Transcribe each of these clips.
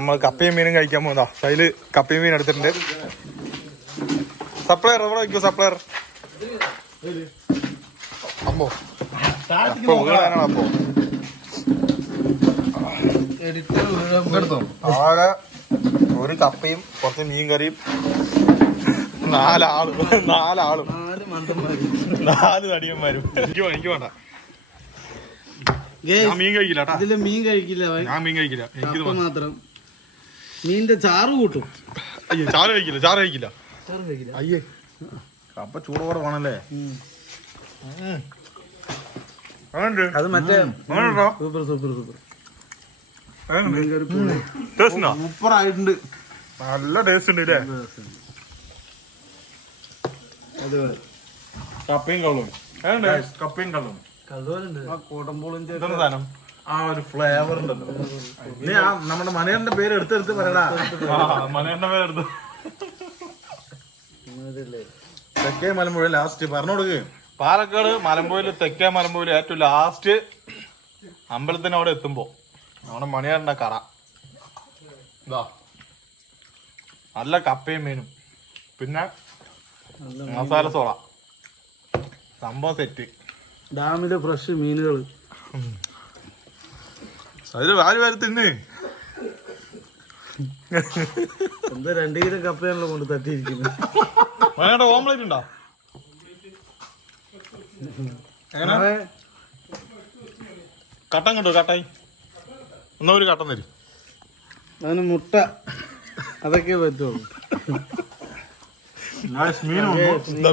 നമ്മൾ കപ്പയും മീനും കഴിക്കാൻ പോകുന്നതാ. അതില് കപ്പയും മീൻ എടുത്തിട്ടുണ്ട്. സപ്ലയർ എവിടെ വയ്ക്കോ? സപ്ലയർ അമ്പോ അപ്പൊ വീടാനാണ്. അപ്പോ ആകെ ഒരു കപ്പയും കുറച്ച് മീൻ കറിയും, 4 തടിയന്മാരും. എനിക്ക് വേണ്ട, ഞാൻ മീൻ കഴിക്കില്ല. ഞാൻ മീൻ കഴിക്കില്ല. എനിക്ക് മാത്രം മീനിന്റെ ചാറ് കൂട്ടും. അയ്യോ, ചാറ് കഴിക്കില്ല. അയ്യേ, കപ്പ ചൂടോടെ വേണല്ലേ. അത് മറ്റേ സൂപ്പറായിട്ടുണ്ട്. നല്ല ടേസ്റ്റ് ഉണ്ട് അല്ലേ? കപ്പയും കള്ളും. കപ്പയും കള്ളും സാധനം. ആ ഒരു ഫ്ലേവർ ഉണ്ടല്ലോ. നമ്മുടെ മനേറിന്റെ പേര് എടുത്തെടുത്ത് പറയടാ. മനേറിന്റെ പേരെടുത്ത് തെക്കേ മലമ്പുഴ ലാസ്റ്റ് പറഞ്ഞു കൊടുക്ക്. പാലക്കാട് മലമ്പുഴയില്, തെക്കേ മലമ്പുഴയില് ഏറ്റവും ലാസ്റ്റ് അമ്പലത്തിനവിടെ എത്തുമ്പോ നമ്മുടെ മണിയാറിന്റെ കട. ഇതാ നല്ല കപ്പയും മീനും, പിന്നെ മസാല സോള, സംഭവം സെറ്റ്. ഡാമിലെ ഫ്രഷ് മീനുകള് അതില് വാരി തിന്ന്. എന്താ 2 കിലോ കപ്പയാണല്ലോ കൊണ്ട് തട്ടിയിരിക്കുന്നത്. ഓംലേറ്റ് ഉണ്ടോ? കട്ടൻ കിട്ടോ? കട്ടായി എന്നാ ഒരു കട്ടൻ തരും. അതിന് മുട്ട അതൊക്കെ പറ്റുള്ളൂ.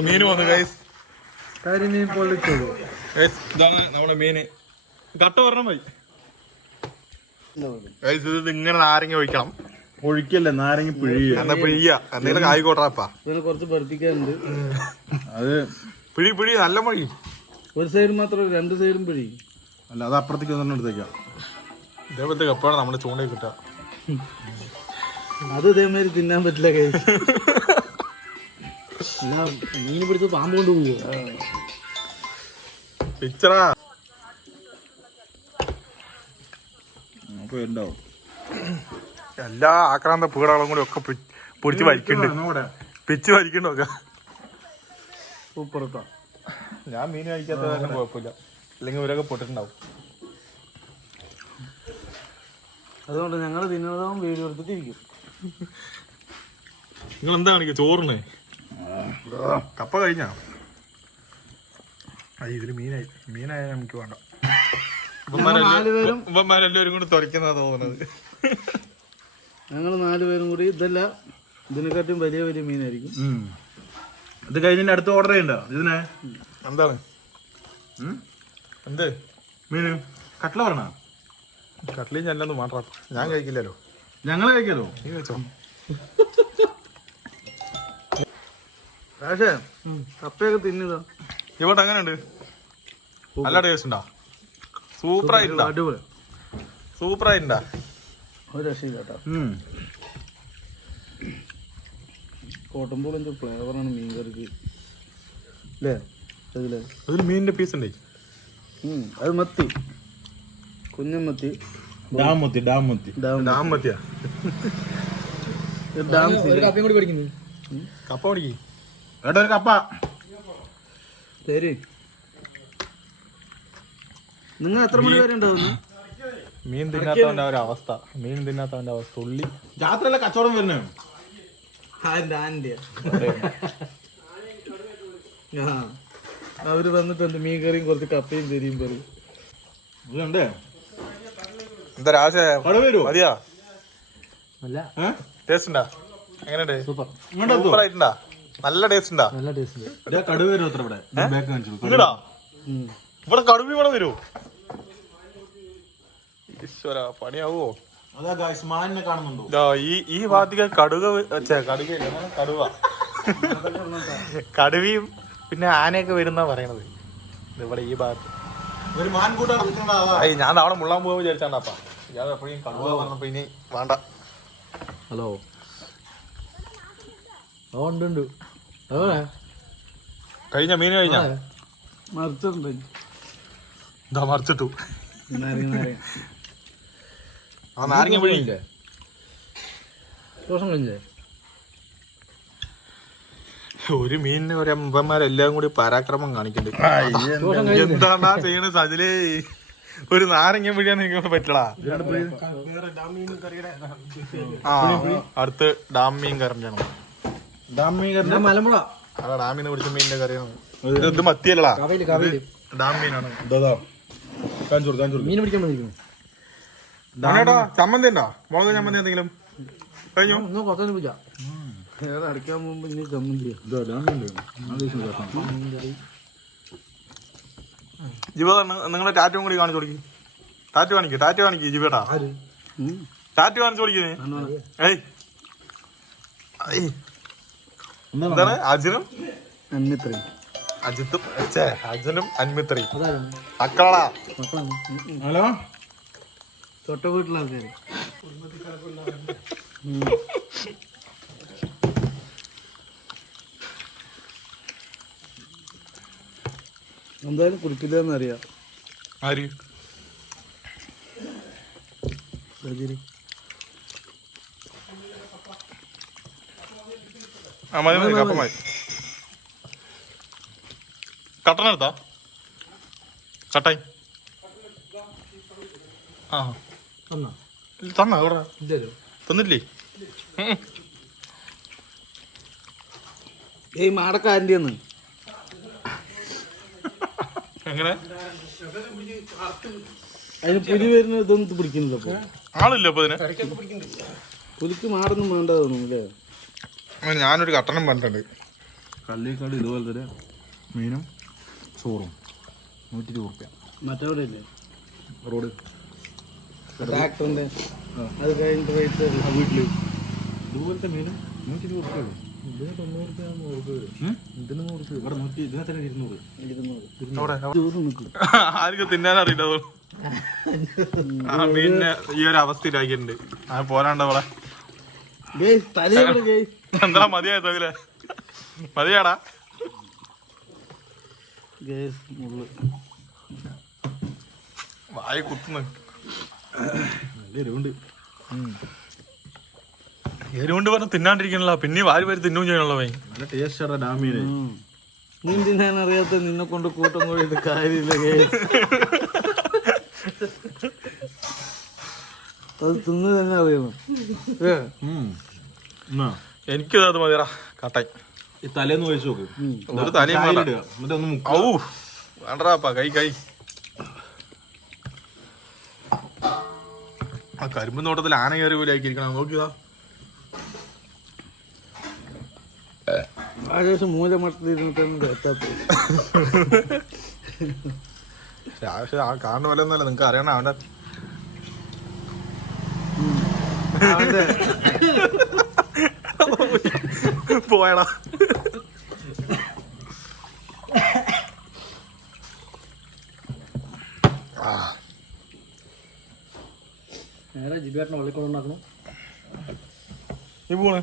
മീന് വന്നു ഗൈസ്. കരിമീൻ പൊള്ളിച്ചോളൂ. ഇതാണ് നമ്മുടെ മീന്. കട്ട പറഞ്ഞ മതി ഗൈസ്. ഇത് ഇങ്ങനെ നാരങ്ങ ഒഴിക്കണം. ഒഴിക്കല്ലേ, നാരങ്ങ പിഴിയ. എന്തെങ്കിലും ആയിക്കോട്ടാപ്പാ. ഇതിനെ കുറച്ച് പഠിപ്പിക്കാറുണ്ട്. അത് പിഴി നല്ല മഴി. ഒരു സൈഡ് മാത്രം, 2 സൈഡും പിഴി. അല്ല, അത് അപ്പുറത്തേക്ക് ഒന്നും എടുത്തേക്കാം. ഇതേപോലത്തെ കപ്പാണ് നമ്മുടെ ചൂണ്ടയിൽ കിട്ടുക. അത് ഇതേമാതിരി തിന്നാൻ പറ്റില്ല കേസ്. മീൻ പിടിച്ച് പാമ്പ് കൊണ്ട് പോവുക. പിച്ചറാ ഉണ്ടാവും. എല്ലാ ആക്രാന്ത പീടകളും കൂടി ഒക്കെ പിടിച്ച് വലിക്കണ്ട്, പിച്ച് വലിക്കണ്ടൊക്കെ. സൂപ്പർട്ടാ. ഞാൻ മീൻ കഴിക്കാത്ത കുഴപ്പമില്ല, അല്ലെങ്കിൽ ഇവരൊക്കെ പൊട്ടിട്ടുണ്ടാവും. അതുകൊണ്ട് ഞങ്ങൾ തിന്നതാവും വീഡിയോ എടുത്തിട്ടിരിക്കും. നിങ്ങൾ എന്താ കാണിക്കുക? ചോറിന് കപ്പ കഴിഞ്ഞാ? ഇതില് മീനായ നമുക്ക് വേണ്ട. ഇവന്മാരെല്ലാവരും കൂടി തുറയ്ക്കുന്ന തോന്നുന്നത്. ഞങ്ങൾ 4 പേരും കൂടി ഇതല്ല, ഇതിനെക്കാട്ടും വലിയ വലിയ മീനായിരിക്കും. ഇത് കഴിഞ്ഞ അടുത്ത് ഓർഡർ ചെയ്യണ്ടോ? ഇതിനെ എന്താണ് എന്ത് മീന്? കട്ട്ല പറഞ്ഞ കട്ട്ലയും ഞല്ലൊന്നും മാത്രം ഞാൻ കഴിക്കില്ലല്ലോ. ഞങ്ങൾ കഴിക്കാലോ, നീ കഴിച്ചോ. പക്ഷേ കപ്പയൊക്കെ തിന്നതാ. ഇവിടെ എങ്ങനെയുണ്ട്? നല്ല ടേസ്റ്റ് ഉണ്ടാ? സൂപ്പറായിട്ടുണ്ടാ? അടിപൊളി, സൂപ്പറായിട്ടുണ്ടാ? ഒരു രക്ഷയില്ല കേട്ടോ. കോട്ടമ്പോൾ എന്ത് ഫ്ലേവറാണ് മീൻ കറിക്ക് അല്ലേ? അതിൽ മീനിന്റെ പീസ് ഉണ്ട്. അത് മത്തി, കുഞ്ഞൻ മത്തി. കപ്പ പഠിക്കും ഏട്ടാ, ഒരു കപ്പ ശരി. നിങ്ങൾ എത്ര മണി വരെ ഉണ്ടാവുന്നു? മീൻ തിന്നാത്തവന്റെ അവസ്ഥ, ഉള്ളി രാത്രിയല്ല കച്ചവടം വരുന്നേ. അവര് വന്നിട്ടുണ്ട്, മീൻ കറിയും കുറച്ച് കപ്പയും തരിയും പറയും. എന്താ രാശ മതിയാ? അല്ല, ടേസ്റ്റ് ഉണ്ടാ? എങ്ങനെയുണ്ട്? സൂപ്പറായിട്ടുണ്ടാ? നല്ല ടേസ്റ്റ് ഉണ്ടാ? നല്ല ടേസ്റ്റ്. ഇവിടെ കടുവ ഇവിടെ വരുമോ? ഈശ്വര, പണിയാവോ? ഈ വാതിക കടുവയും പിന്നെ ആനയൊക്കെ വരുന്ന പറയണത് ഇവിടെ ഈ ഭാഗത്ത്. ഞാൻ അവിടെ മുള്ളാൻ പോകാൻ വിചാരിച്ചാണ്ടാപ്പാ. ഇയാൾ എപ്പോഴും കടുവ പറഞ്ഞപ്പോ ഇനി വേണ്ട. ഹലോ, ഉണ്ട്. കഴിഞ്ഞ മീൻ കഴിഞ്ഞ മറിച്ചിട്ടുണ്ട്. എന്താ മറിച്ചിട്ടു? നാരങ്ങ ആ നാരങ്ങ പിഴിയില്ലേ? ദോഷം കഴിഞ്ഞേ ഒരു മീനിന് ഒരു അമ്പന്മാരെല്ലാം കൂടി പരാക്രമം കാണിക്കുന്നുണ്ട്. എന്താണ്ടാ ചെയ്യണ സജിലേ? ഒരു നാരങ്ങ പിടിയാൻ നിങ്ങൾക്ക് പറ്റടാ. ആ അടുത്ത് ഡാം മീൻ കറിഞ്ഞാണ്. മലമ്പുഴ അതാ ഡാമിന്ന് പിടിച്ച മീനിന്റെ കറിയാണ്. ഇത് മത്തിയല്ലടാ, ഡാം മീനാണ്. മീൻ പിടിക്കാൻ വന്നിരിക്കുന്നു. ചമ്മന്തി ഉണ്ടോ? മുളക് ചമ്മന്തി എന്തെങ്കിലും കഴിഞ്ഞു? കുറച്ചു പൂജ അടിക്കാൻ മുമ്പ് ഇനി ചമ്മന്തി ജിവ നിങ്ങളെ ടാറ്റും കൂടി കാണിച്ചു കൊടുക്കും. ടാറ്റു കാണിക്കും ജിവേട്ടാ. ടാറ്റു കാണിച്ചു കൊടുക്കുന്നേ. എന്താണ് അജിനും അജിത്തും അജനും അൻമിത്രയും മക്കളാ. ഹലോ തൊട്ട വീട്ടിലെ ആൾക്കാര് എന്തായാലും കുടിക്കില്ലെന്ന് അറിയാം. ആര്? മതി കപ്പ മതി. കട്ടനെടുത്താ കട്ടായി ആ തന്നാ ഇവിടെ തന്നില്ലേ? ഏയ് മാടക്കാരൻ്റെ ഒന്ന് എങ്ങനെ അതിന് പുലി വരുന്ന ഇതൊന്നും പിടിക്കുന്നില്ല. അപ്പൊ ആളില്ല അപ്പൊ ഇതിന്. പുലിക്ക് മാടൊന്നും വേണ്ട തോന്നുന്നു. ഞാനൊരു കട്ടണം പറഞ്ഞിട്ടുണ്ട്. കള്ളിക്കാട് ഇതുപോലെ തന്നെ മീനും ചോറും 120 റുപ്യ. മറ്റവിടെ ഇല്ലേ റോഡ് ട്രാക്ടറിന്റെ അത് കഴിഞ്ഞിട്ട് റേറ്റ് വീട്ടില് ഇതുപോലത്തെ മീനും 120 റുപ്യ. ഇതിന് 90 റുപ്യ 100 റുപ്യ വരും. ഇതിന് 100 റുപ്യ ഇവിടെ 100. ഇതിനെ തന്നെ 200. ആർക്കും തിന്നാനറിയില്ല. ആ മീനിനെ ഈ ഒരു അവസ്ഥയിലാക്കിയിട്ടുണ്ട്. അത് പോരാണ്ടവളെ എന്താ മതിയായ തകില് മതിയാടാ. വായ കുത്തുന്നു. എരുകൊണ്ട് പറഞ്ഞ തിന്നാണ്ടിരിക്കണല്ലോ. പിന്നെ വാരി വാരി തിന്നും ചെയ്യണല്ലോ. നല്ല ടേസ്റ്റ് ഡാമീന്. മീൻ തിന്നാൻ അറിയാത്ത നിന്നെ കൊണ്ട് കൂട്ടം കൂടിയിട്ട് കാര്യമില്ല. അത് തിന്ന് തന്നെ അറിയണം. എനിക്കത് അത് മതിയടാ കട്ടായി. ഈ തലേന്ന് കഴിച്ചു നോക്ക്. ഒരു തലയും വേണ്ടപ്പാ. കൈ ആ കരിമ്പ് നോട്ടത്തിൽ ആന കയറി പോലെ ആക്കിയിരിക്കണം. നോക്കിയതാ ആകാശം മൂലമട്ടത്തിരുന്നിട്ടൊന്നും എത്താത്ത. പക്ഷെ ആ കാണുന്ന പോലെ ഒന്നുമല്ല. നിങ്ങക്ക് അറിയണം അവന്റെ പോയടാ. ജിബേട്ടനെ വള്ളിക്കൊണ്ടുണ്ടാക്കണം. നീ പോണ്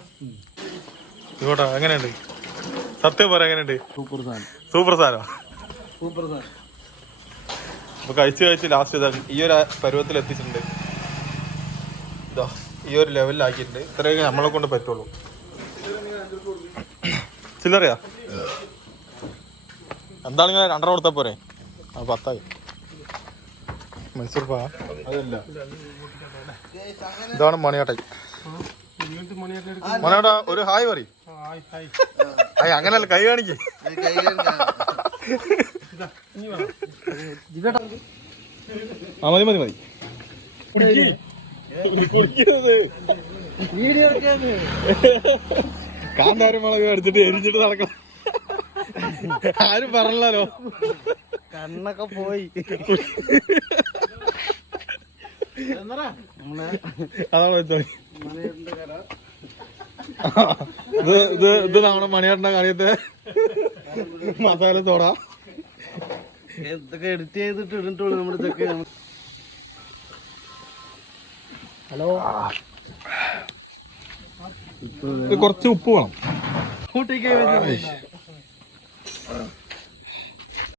ഇങ്ങോട്ടാ. എങ്ങനെയുണ്ട്? സത്യം പറ എങ്ങനെയുണ്ട്? സൂപ്പർ സാധനം. അപ്പൊ കഴിച്ച് ലാസ്റ്റ് ഇതാണ് ഈ ഒരു പരുവത്തിൽ എത്തിച്ചിട്ടുണ്ട്. ഇതാ ഈ ഒരു ലെവലിലാക്കിയിട്ടുണ്ട്. ഇത്രയൊക്കെ നമ്മളെ കൊണ്ട് പറ്റുള്ളൂ. ചില്ലറിയാ എന്താണ് ഇങ്ങനെ 2.5 കൊടുത്താ പോരെ? ആ 10 മൈസൂർ പാ അതല്ല. ഇതാണ് മണിയാട്ടായി. മണിയാട്ടാ ഒരു ഹായ് പറ. അങ്ങനല്ല കൈ കാണിക്കേ. മതി കാന്താരി മുളക് എടുത്തിട്ട് എരിഞ്ഞിട്ട് നടക്കണം. ആരും പറഞ്ഞല്ലോ. കണ്ണൊക്കെ പോയി. അതാണ് വെച്ചോ. ഇത് നമ്മുടെ മണിയേട്ടന്റെ കാര്യത്തെ മസാല തോടാ. എന്തൊക്കെ എഡിറ്റ് ചെയ്തിട്ട് ഇടിട്ടുള്ളൂ നമ്മുടെ ഇതൊക്കെ. ഹലോ കുറച്ച് ഉപ്പ് വേണം. കൂട്ടിക്ക്